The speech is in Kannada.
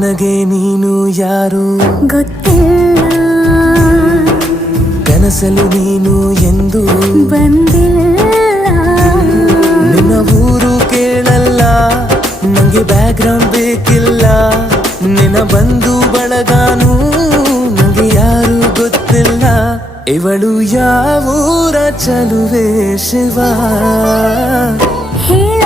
ನನಗೆ ನೀನು ಯಾರು ಗೊತ್ತಿಲ್ಲ, ಕನಸಲು ನೀನು ಎಂದು ಬಂದಿಲ್ಲ. ನಿನ್ನ ಊರು ಕೇಳಲ್ಲ, ನಂಗೆ ಬ್ಯಾಕ್ಗ್ರೌಂಡ್ ಬೇಕಿಲ್ಲ. ನಿನ್ನ ಬಂಧು ಬಳಗಾನು ನಂಗೆ ಯಾರು ಗೊತ್ತಿಲ್ಲ. ಇವಳು ಯಾವೂರ ಚಲುವೆ ಶಿವ ಹೇಳ